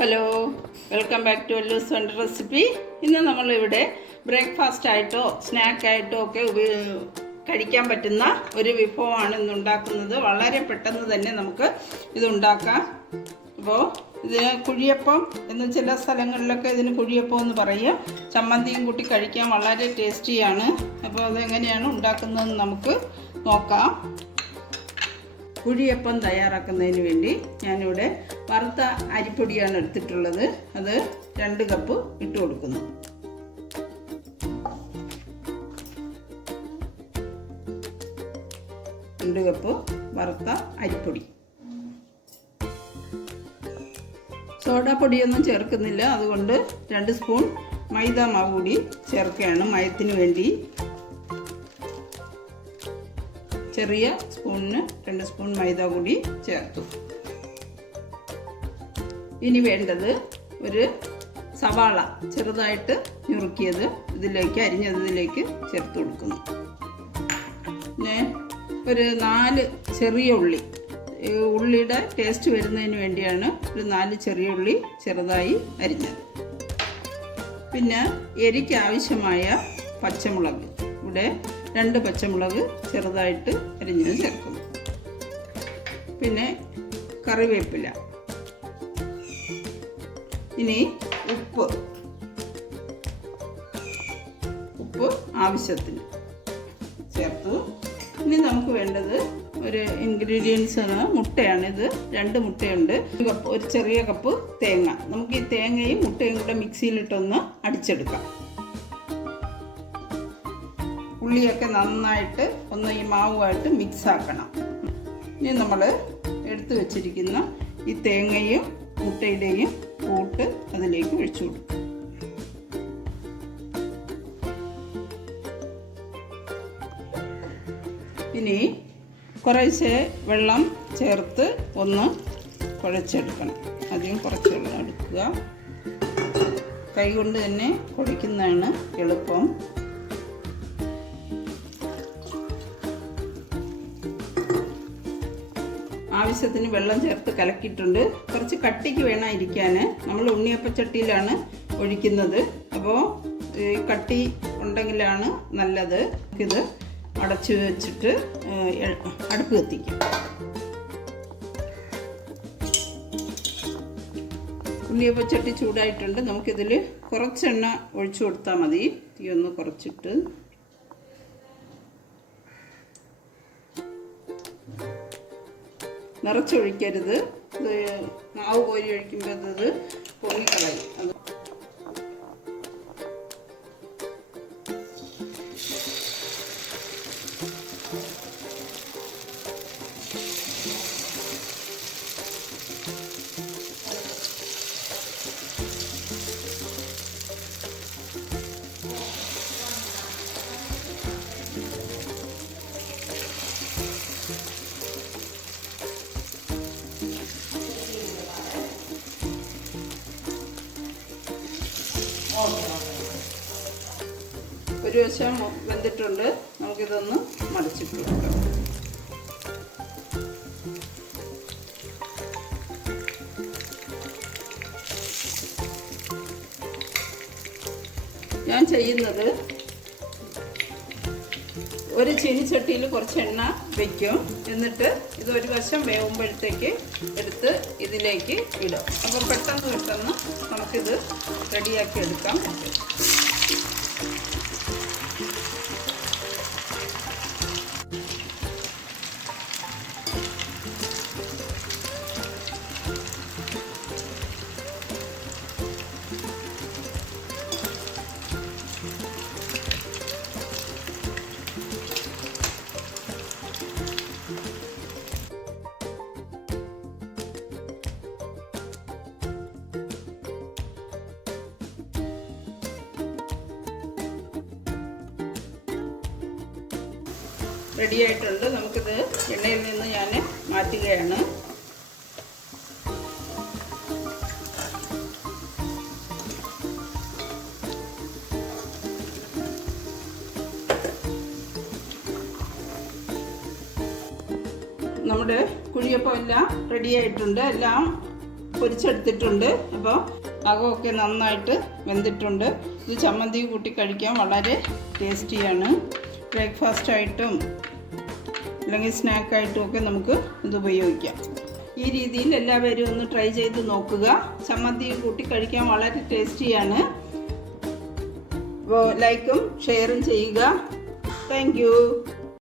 Hello, welcome back to Allu's wonder recipe. ഇന്ന് നമ്മളിവിടെ breakfast ആയിട്ടോ സ്നാക്കായിട്ടോ ഒക്കെ കഴിക്കാൻ പറ്റുന്ന ഒരു വിഭവമാണ് ഇന്ന് ഉണ്ടാക്കുന്നത്. വളരെ പെട്ടെന്ന് തന്നെ നമുക്ക് ഇത് ഉണ്ടാക്കാം. അപ്പോൾ ഇതിന് കുഴിയപ്പം എന്ന് ചില സ്ഥലങ്ങളിലൊക്കെ ഇതിന് കുഴിയപ്പം എന്ന് പറയും. ചമ്മന്തിയും കൂട്ടി കഴിക്കാൻ വളരെ ടേസ്റ്റിയാണ്. അപ്പോൾ അതെങ്ങനെയാണ് ഉണ്ടാക്കുന്നതെന്ന് നമുക്ക് നോക്കാം. കുഴിയപ്പം തയ്യാറാക്കുന്നതിന് വേണ്ടി ഞാനിവിടെ വറുത്ത അരിപ്പൊടിയാണ് എടുത്തിട്ടുള്ളത്. അത് 2 കപ്പ് ഇട്ട് കൊടുക്കുന്നു. രണ്ട് കപ്പ് വറുത്ത അരിപ്പൊടി. സോഡാപ്പൊടിയൊന്നും ചേർക്കുന്നില്ല, അതുകൊണ്ട് 2 സ്പൂൺ മൈദ മാവ് കൂടി ചേർക്കുകയാണ് മയത്തിന് വേണ്ടി. ചെറിയ സ്പൂണിന് 2 സ്പൂൺ മൈദ കൂടി ചേർത്തു. ഇനി വേണ്ടത് ഒരു സവാള ചെറുതായിട്ട് ഞുറുക്കിയത് അരിഞ്ഞതിലേക്ക് ചേർത്ത് കൊടുക്കുന്നു. പിന്നെ ഒരു 4 ചെറിയ ഉള്ളി, ഉള്ളിയുടെ ടേസ്റ്റ് വരുന്നതിന് വേണ്ടിയാണ് ഒരു 4 ചെറിയ ഉള്ളി ചെറുതായി അരിഞ്ഞത്. പിന്നെ എരിക്ക് ആവശ്യമായ പച്ചമുളക്, ഇവിടെ 2 പച്ചമുളക് ചെറുതായിട്ട് അരിഞ്ഞത് ചേർക്കുന്നു. പിന്നെ കറിവേപ്പില. ഇനി ഉപ്പ് ആവശ്യത്തിന് ചേർത്തു. ഇനി നമുക്ക് വേണ്ടത് ഒരു ഇൻഗ്രീഡിയൻസ് ആണ് മുട്ടയാണിത്. 2 മുട്ടയുണ്ട്. ഒരു ചെറിയ കപ്പ് തേങ്ങ. നമുക്ക് ഈ തേങ്ങയും മുട്ടയും കൂടെ മിക്സിയിലിട്ടൊന്ന് അടിച്ചെടുക്കാം. ഉള്ളിയൊക്കെ നന്നായിട്ട് ഒന്ന് ഈ മാവുമായിട്ട് മിക്സ് ആക്കണം. ഇനി നമ്മൾ എടുത്തു വച്ചിരിക്കുന്ന ഈ തേങ്ങയും മുട്ടയുടെയും കൂട്ട് അതിലേക്ക് ഒഴിച്ചു കൊടുക്കും. ഇനി കുറേശ്ശെ വെള്ളം ചേർത്ത് ഒന്ന് കുഴച്ചെടുക്കണം. ആദ്യം കുറച്ച് വെള്ളം എടുക്കുക. കൈകൊണ്ട് തന്നെ കുഴയ്ക്കുന്നതാണ് എളുപ്പം. ആവശ്യത്തിന് വെള്ളം ചേർത്ത് കലക്കിയിട്ടുണ്ട്. കുറച്ച് കട്ടിക്ക് വേണം ഇരിക്കാൻ. നമ്മൾ ഉണ്ണിയപ്പച്ചട്ടിയിലാണ് ഒഴിക്കുന്നത്. അപ്പോൾ കട്ടി ഉണ്ടെങ്കിലാണ് നല്ലത്. ഇത് അടച്ചു വെച്ചിട്ട് അടുപ്പ് കത്തിക്കും. ഉണ്ണിയപ്പച്ചട്ടി ചൂടായിട്ടുണ്ട്. നമുക്കിതിൽ കുറച്ചെണ്ണ ഒഴിച്ചു കൊടുത്താൽ മതി. തീ ഒന്ന് കുറച്ചിട്ട് നിറച്ചൊഴിക്കരുത്. ഇത് മാവ് കോരി ഒഴിക്കുമ്പോൾ അത് പൊങ്ങിക്കളയും. അത് ഒരു വശം വെന്തിട്ടുണ്ട്. നമുക്കിതൊന്ന് മറിച്ചിട്ട് കൊടുക്കാം. ഞാൻ ചെയ്യുന്നത് ഒരു ചീനിച്ചട്ടിയിൽ കുറച്ച് എണ്ണ വയ്ക്കും. എന്നിട്ട് ഇത് ഒരു വശം വേവുമ്പോഴത്തേക്ക് എടുത്ത് ഇതിലേക്ക് ഇടും. അപ്പോൾ പെട്ടെന്ന് നമുക്കിത് റെഡിയാക്കി എടുക്കാൻ പറ്റും. റെഡിയായിട്ടുണ്ട്. നമുക്കിത് എണ്ണയിൽ നിന്ന് ഞാൻ മാറ്റുകയാണ്. നമ്മുടെ കുഴിയപ്പം എല്ലാം റെഡിയായിട്ടുണ്ട്. എല്ലാം പൊരിച്ചെടുത്തിട്ടുണ്ട്. അപ്പോൾ അകമൊക്കെ നന്നായിട്ട് വെന്തിട്ടുണ്ട്. ഇത് ചമ്മന്തി കൂട്ടി കഴിക്കാൻ വളരെ ടേസ്റ്റിയാണ്. ബ്രേക്ക്ഫാസ്റ്റായിട്ടും അല്ലെങ്കിൽ സ്നാക്കായിട്ടും ഒക്കെ നമുക്ക് ഇത് ഉപയോഗിക്കാം. ഈ രീതിയിൽ എല്ലാവരും ഒന്ന് ട്രൈ ചെയ്ത് നോക്കുക. ചമ്മന്തി കൂട്ടി കഴിക്കാൻ വളരെ ടേസ്റ്റിയാണ്. അപ്പോൾ ലൈക്കും ഷെയറും ചെയ്യുക. Thank you.